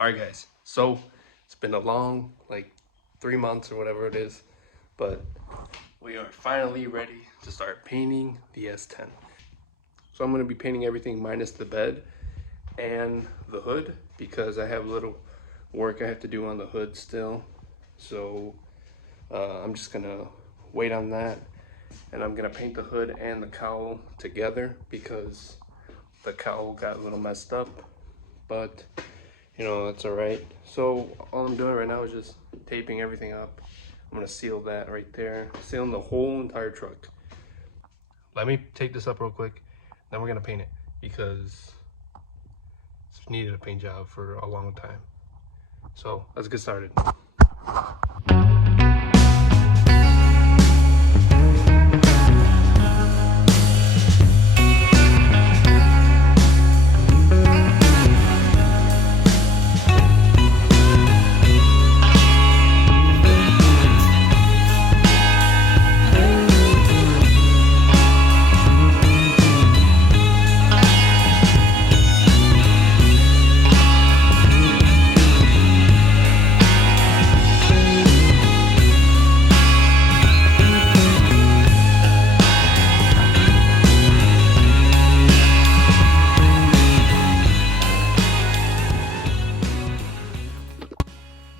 All right, guys, so it's been a long, like 3 months or whatever it is, but we are finally ready to start painting the S10. So I'm going to be painting everything minus the bed and the hood because I have a little work I have to do on the hood still. So I'm just going to wait on that, and I'm going to paint the hood and the cowl together because the cowl got a little messed up, but you know, that's all right. So all I'm doing right now is just taping everything up. I'm gonna seal that right there, sealing the whole entire truck. Let me take this up real quick, then we're gonna paint it because it's needed a paint job for a long time. So let's get started.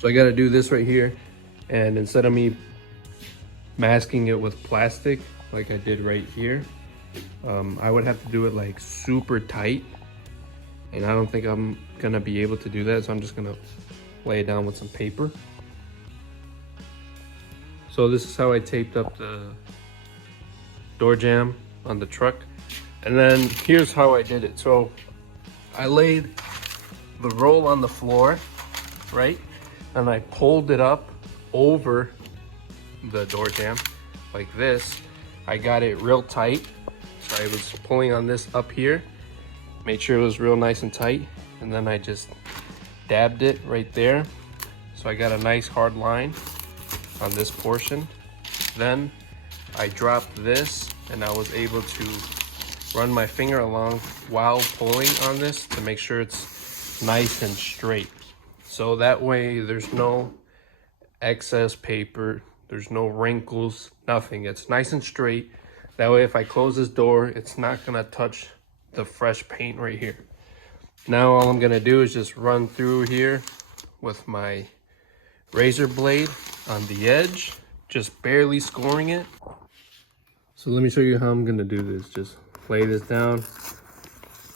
So I got to do this right here, and instead of me masking it with plastic like I did right here, I would have to do it like super tight, and I don't think I'm gonna be able to do that, so I'm just gonna lay it down with some paper. So this is how I taped up the door jamb on the truck, and then here's how I did it. So I laid the roll on the floor, right? And I pulled it up over the door jamb like this. I got it real tight. So I was pulling on this up here, made sure it was real nice and tight, and then I just dabbed it right there. So I got a nice hard line on this portion. Then I dropped this, and I was able to run my finger along while pulling on this to make sure it's nice and straight. So that way there's no excess paper, there's no wrinkles, nothing. It's nice and straight. That way if I close this door, it's not gonna touch the fresh paint right here. Now all I'm gonna do is just run through here with my razor blade on the edge, just barely scoring it. So let me show you how I'm gonna do this. Just lay this down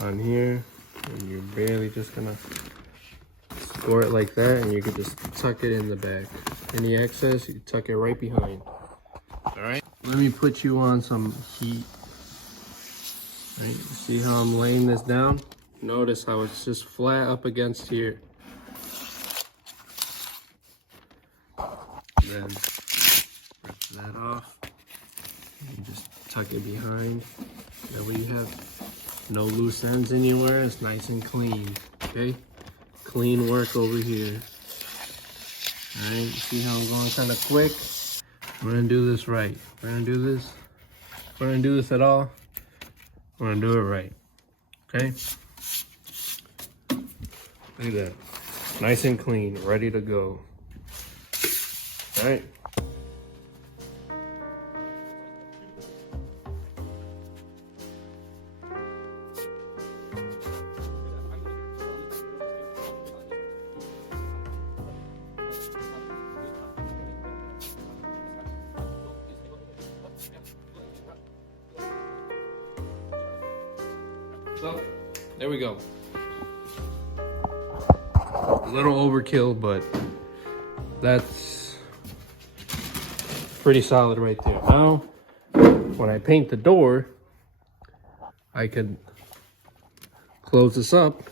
on here, and you're barely just gonna score it like that, and you can just tuck it in the back. Any excess, you tuck it right behind. All right, let me put you on some heat. All right, see how I'm laying this down? Notice how it's just flat up against here. Then rip that off and just tuck it behind. That way you have no loose ends anywhere. It's nice and clean, okay? Clean work over here. All right, see how I'm going kind of quick? We're gonna do this right. We're gonna do this. We're gonna do this at all. We're gonna do it right, okay? Look at that, nice and clean, ready to go. All right. So, there we go. A little overkill, but that's pretty solid right there. Now, when I paint the door, I could close this up,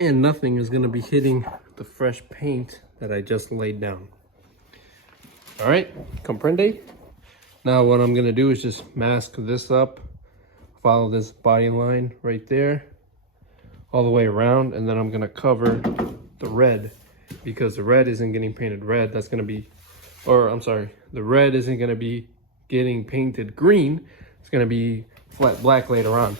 and nothing is gonna be hitting the fresh paint that I just laid down. All right, comprende? Now what I'm gonna do is just mask this up, follow this body line right there, all the way around, and then I'm gonna cover the red because the red isn't getting painted red. That's gonna be, or I'm sorry, the red isn't gonna be getting painted green. It's gonna be flat black later on.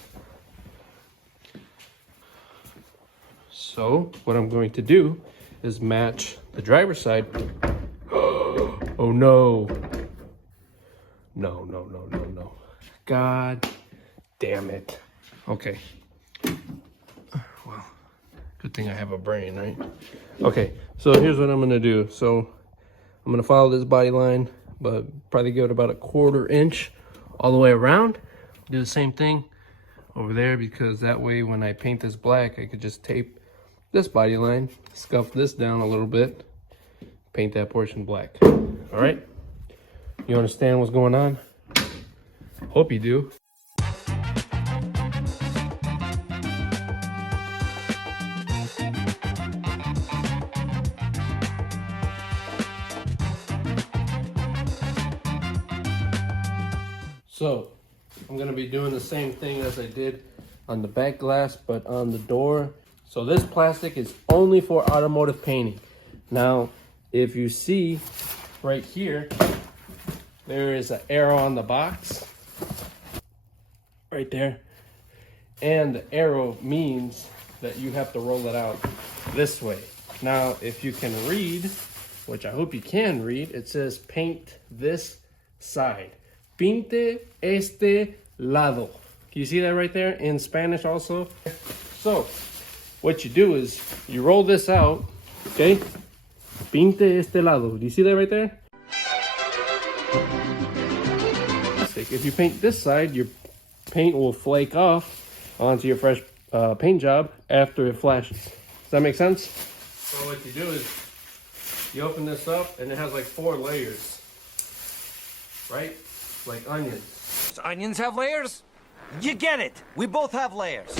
So what I'm going to do is match the driver's side. Oh no. No. God damn it. Okay. Well, good thing I have a brain, right? Okay, so here's what I'm gonna do. So I'm gonna follow this body line, but probably give it about a 1/4 inch all the way around. Do the same thing over there, because that way when I paint this black, I could just tape this body line, scuff this down a little bit, paint that portion black. All right, you understand what's going on? Hope you do. So I'm gonna be doing the same thing as I did on the back glass, but on the door. So this plastic is only for automotive painting. Now, if you see right here, there is an arrow on the box, right there. And the arrow means that you have to roll it out this way. Now, if you can read, which I hope you can read, it says paint this side. Pinte este lado. Can you see that right there in Spanish also? So what you do is you roll this out, okay? Pinte este lado. Do you see that right there? If you paint this side, your paint will flake off onto your fresh paint job after it flashes. Does that make sense? So what you do is you open this up and it has like 4 layers, right? Like onions. Does onions have layers? You get it. We both have layers.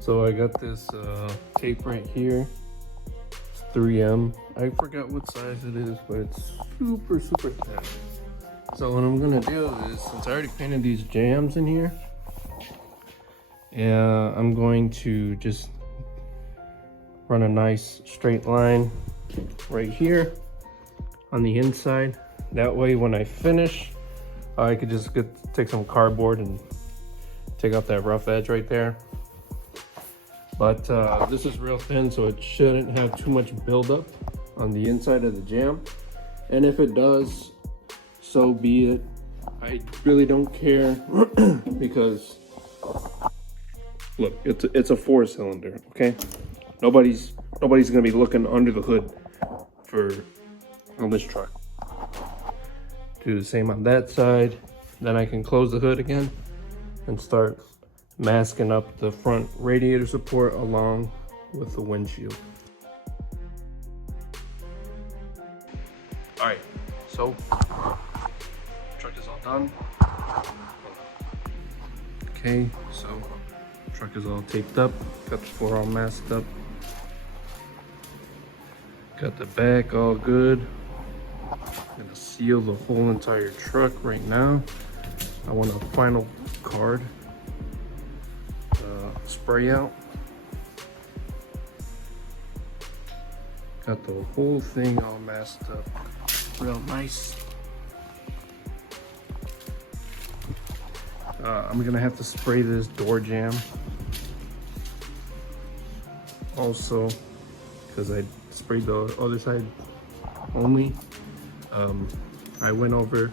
So I got this tape right here. It's 3M. I forgot what size it is, but it's super thin. So what I'm gonna do is, since I already painted these jams in here, I'm going to just run a nice straight line right here on the inside. That way when I finish, I could just take some cardboard and take out that rough edge right there. But this is real thin, so it shouldn't have too much buildup on the inside of the jam. And if it does, so be it. I really don't care because look, it's a 4-cylinder, okay? Nobody's gonna be looking under the hood on this truck. Do the same on that side. Then I can close the hood again and start masking up the front radiator support along with the windshield. All right, so truck is all done. Okay, so truck is all taped up, got the floor all masked up, got the back all good. I'm gonna seal the whole entire truck right now. I want a final card spray out. Got the whole thing all masked up real nice. I'm gonna have to spray this door jamb also, because I sprayed the other side only. I went over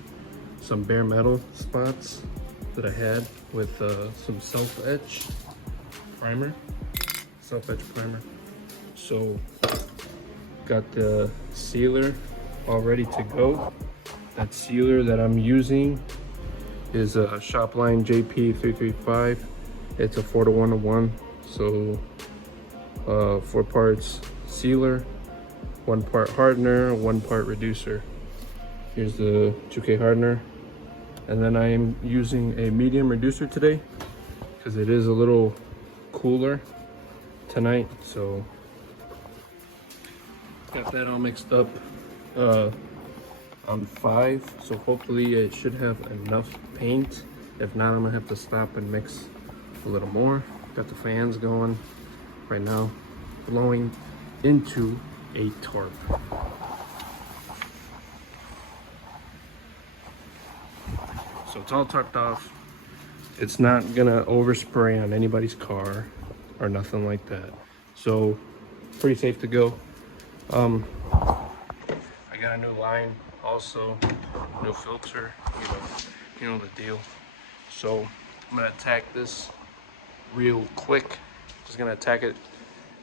some bare metal spots that I had with some self-etch primer. So got the sealer all ready to go. That sealer that I'm using is a Shopline JP335. It's a 4:1:1, so 4 parts sealer, 1 part hardener, 1 part reducer. Here's the 2K hardener, and then I am using a medium reducer today because it is a little cooler tonight, so got that all mixed up on 5, so hopefully it should have enough paint. If not, I'm gonna have to stop and mix a little more. Got the fans going right now, blowing into a tarp. So it's all tucked off. It's not gonna overspray on anybody's car or nothing like that. So pretty safe to go. I got a new line also, new filter, you know the deal. So I'm gonna attack this real quick. Just gonna attack it,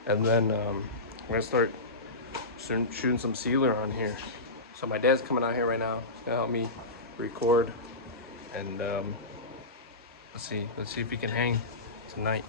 and then I'm gonna start shooting some sealer on here. So my dad's coming out here right now. He's gonna help me record, and let's see if he can hang tonight.